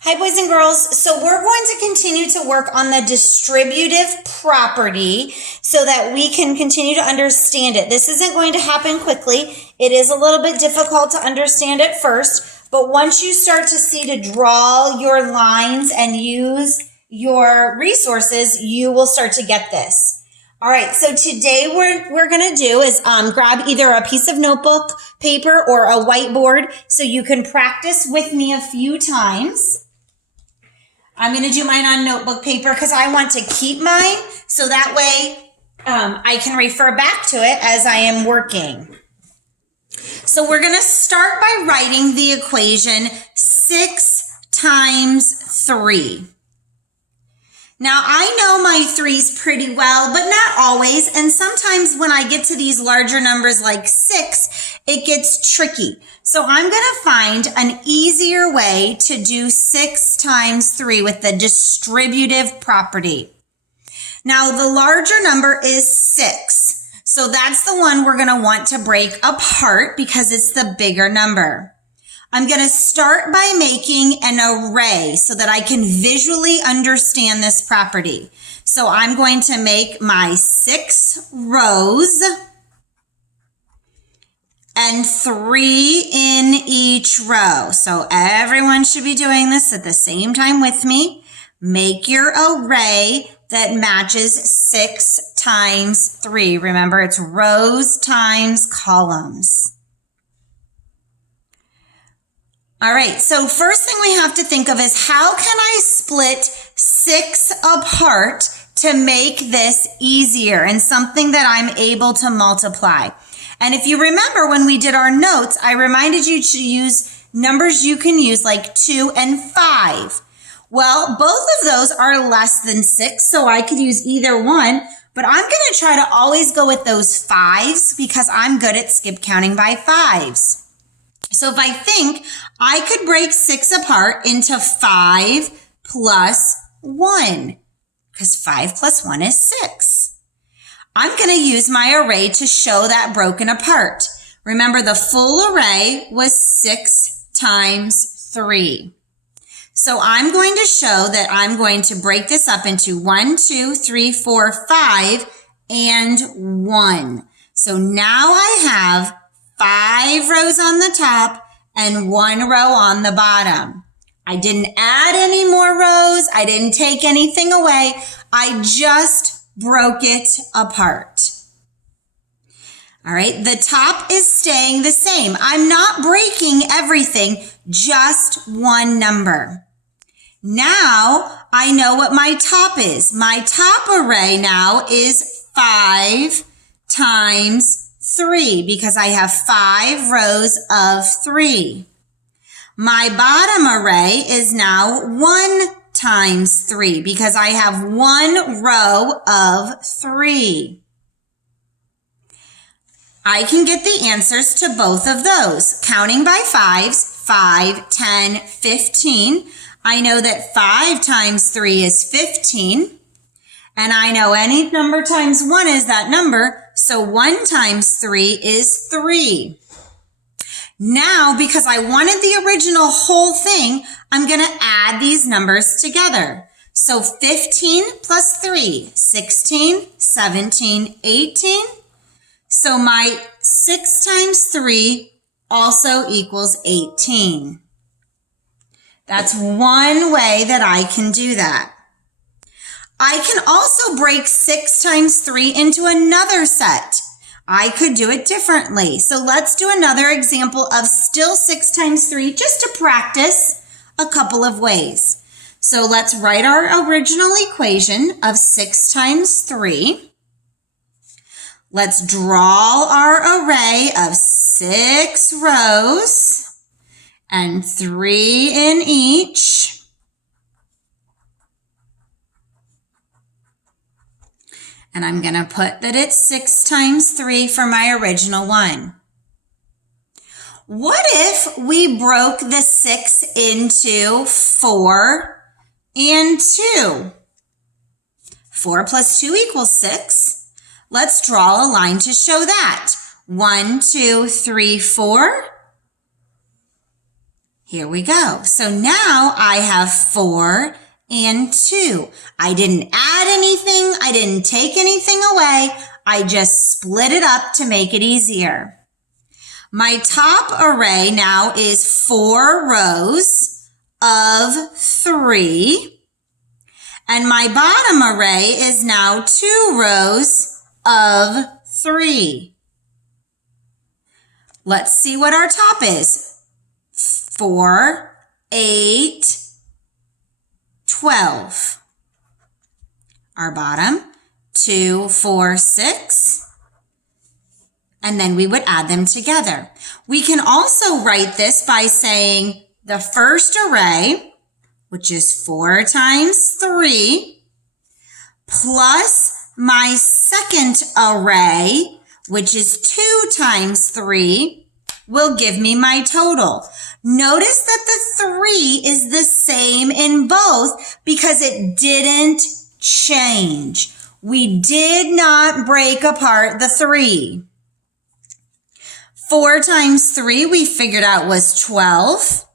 Hi, boys and girls. So we're going to continue to work on the distributive property so that we can continue to understand it. This isn't going to happen quickly. It is a little bit difficult to understand at first, but once you start to see to draw your lines and use your resources, you will start to get this. All right, so today we're going to do is grab either a piece of notebook paper or a whiteboard so you can practice with me a few times. I'm going to do mine on notebook paper because I want to keep mine so that way I can refer back to it as I am working. So we're going to start by writing the equation 6 times 3. Now, I know my 3's pretty well, but not always. And sometimes when I get to these larger numbers like 6, it gets tricky. So I'm going to find an easier way to do 6 times 3 with the distributive property. Now, the larger number is 6. So that's the one we're going to want to break apart because it's the bigger number. I'm going to start by making an array so that I can visually understand this property. So I'm going to make my 6 rows and 3 in each row. So everyone should be doing this at the same time with me. Make your array that matches 6 times 3. Remember, it's rows times columns. All right, so first thing we have to think of is how can I split 6 apart to make this easier and something that I'm able to multiply? And if you remember when we did our notes, I reminded you to use numbers you can use like 2 and 5. Well, both of those are less than 6, so I could use either one, but I'm going to try to always go with those 5s because I'm good at skip counting by 5s. So if I think I could break 6 apart into 5 plus 1, because 5 plus 1 is 6. I'm going to use my array to show that broken apart. Remember, the full array was 6 times 3. So I'm going to show that I'm going to break this up into 1, 2, 3, 4, 5, and 1. So now I have 5 rows on the top and 1 row on the bottom. I didn't add any more rows. I didn't take anything away. I just broke it apart. All right, the top is staying the same. I'm not breaking everything, just one number. Now I know what my top is. My top array now is 5 times 3 because I have 5 rows of 3. My bottom array is now 1 times 3 because I have 1 row of 3. I can get the answers to both of those. Counting by 5s, 5, 10, 15. I know that 5 times 3 is 15. And I know any number times 1 is that number. So 1 times 3 is 3. Now, because I wanted the original whole thing, I'm going to add these numbers together. So 15 plus 3, 16, 17, 18. So my 6 times 3 also equals 18. That's one way that I can do that. I can also break 6 times 3 into another set. I could do it differently. So let's do another example of still 6 times 3 just to practice a couple of ways. So let's write our original equation of 6 times 3. Let's draw our array of 6 rows and 3 in each. And I'm going to put that it's 6 times 3 for my original one. What if we broke the 6 into 4 and 2? 4 plus 2 equals 6. Let's draw a line to show that. 1, 2, 3, 4. Here we go. So now I have 4 and 2. I didn't add anything. I didn't take anything away. I just split it up to make it easier. My top array now is 4 rows of 3. And my bottom array is now 2 rows of 3. Let's see what our top is. 4, 8, 12. Our bottom, 2, 4, 6. And then we would add them together. We can also write this by saying the first array, which is 4 times 3, plus my second array, which is 2 times 3, will give me my total. Notice that the 3 is the same in both because it didn't change. We did not break apart the 3. 4 times 3 we figured out was 12,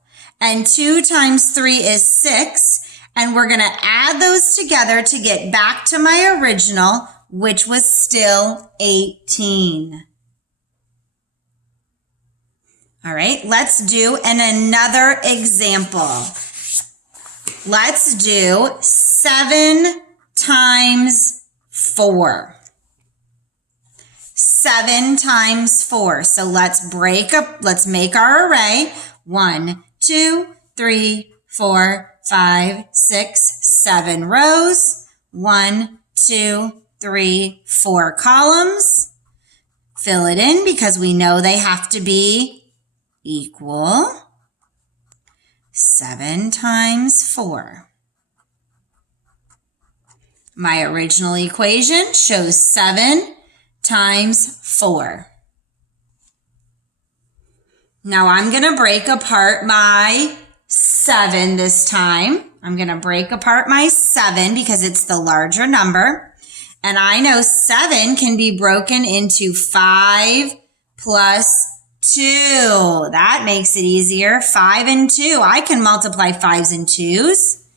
and 2 times 3 is 6, and we're going to add those together to get back to my original, which was still 18. All right, let's do another example. Let's do 7 times 4. 7 times 4. So let's make our array. 1, 2, 3, 4, 5, 6, 7 rows. 1, 2, 3, 4 columns. Fill it in because we know they have to be equal. 7 times 4. My original equation shows 7 times 4. Now I'm going to break apart my 7 this time. I'm going to break apart my 7 because it's the larger number. And I know 7 can be broken into 5 plus 2. That makes it easier. 5 and 2. I can multiply 5s and 2s.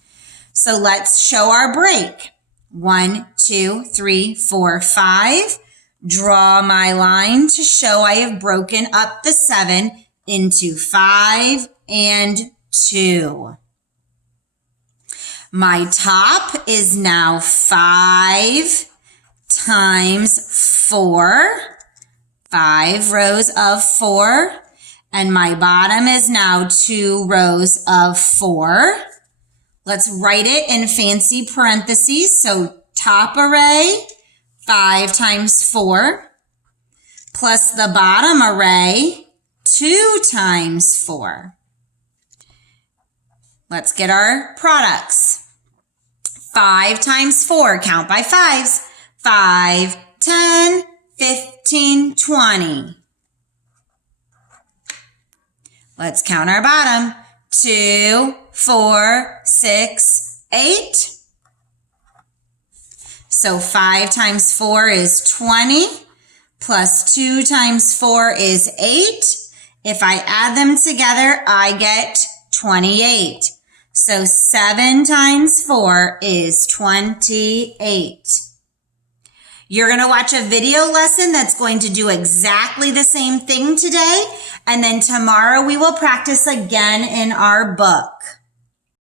So let's show our break. 1, 2, 3, 4, 5. Draw my line to show I have broken up the 7 into 5 and 2. My top is now 5 times 4. 5 rows of 4. And my bottom is now 2 rows of 4. Let's write it in fancy parentheses. So top array, 5 times 4, plus the bottom array, 2 times 4. Let's get our products. 5 times 4, count by 5s. 5, 10, 15, 20. Let's count our bottom. 2, 4, 6, 8. So 5 times 4 is 20, plus 2 times 4 is 8. If I add them together, I get 28. So 7 times 4 is 28. You're going to watch a video lesson that's going to do exactly the same thing today. And then tomorrow we will practice again in our book.